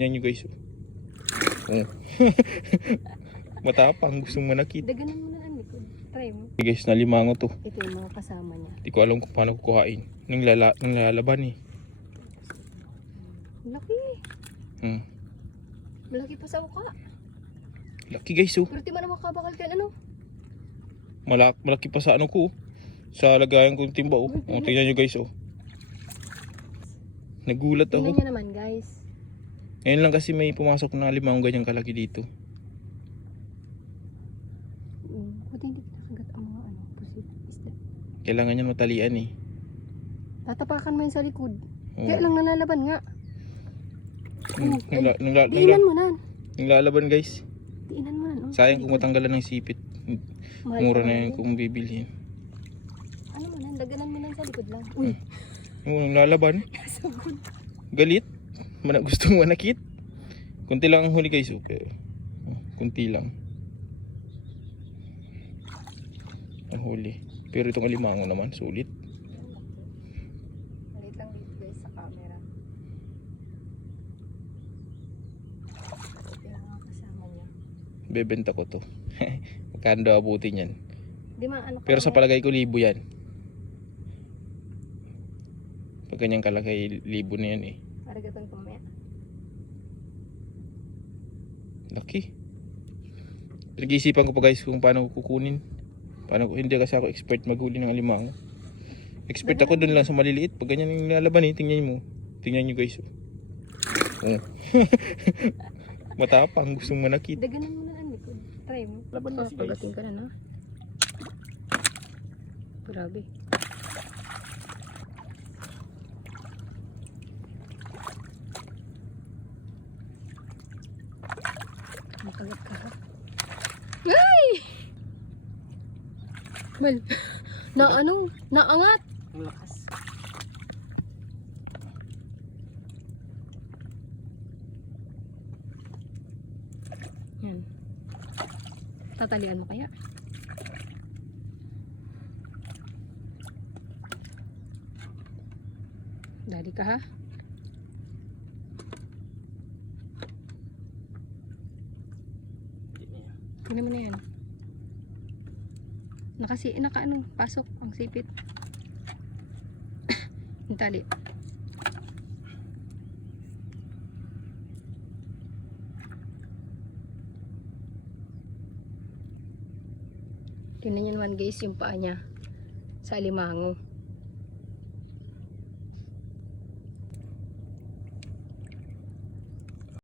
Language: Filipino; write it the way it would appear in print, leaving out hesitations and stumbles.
Yan nyo guys. Oh. Matapang, gustong manakit. Daganan mo na ang likod. Try mo. Okay guys, nalimango to. Ito yung mga kasama niya. Hindi ko alam kung paano kukuhain. Nanglalaban eh. Laki. Malaki pa sa mukha. Laki guys oh. Pero di mo na makabakal ka ano? Malaki pa sa ano ko. Sa lagayan kong timba oh. Oh, tingnan nyo guys oh. Nagulat Tingnan ako. nyo naman guys. Ngayon lang kasi may pumasok na limang ganyang kalaki dito. Buti hindi kinakagat ang mga ano, isda. Kailangan yan matalian eh. Tatapakan mo yun sa likod. Oh. Kaya lang nalalaban nga. Diinan mo nan. Nanglalaban guys. Diinan mo nan. Sayang kung matanggalan ng sipit. Mura na yan kung bibilhin. Ano mo nan, daganan mo nan sa likod lang. Uy. Nanglalaban. Galit. Gustong manakit. Kunti lang ang huli guys. Okay. Kunti lang ang huli. Pero itong alimango naman sulit. Maliit lang dito guys sa camera. Ito yung mga kasama niya. Bebenta ko to. Magkano daw abutin yan. Di ano Pero sa palagay ko libo yan. Pag ganyang kalaki libo na yan eh. Aragaton pamaya. Laki. Nag-iisipan ko pa guys kung paano kukunin. Hindi kasi ako expert maghuli ng alimango. Expert ako dun lang sa maliliit. Pag ganyan yung lalaban eh, tingnan mo. Tingnan nyo guys. Oh. Matapang, gustong manakit. Daganan mo na ang likod. Try mo. Laban na si guys. Pagating ka na na. Grabe. Makagat ka ha? Ay! Well, naangat. Malakas. Yan. Tatalian mo kaya? Dali ka ha? Tingnan mo na yan. Pasok ang sipit. Yung tali. Tingnan nyo naman guys yung paa niya sa alimango.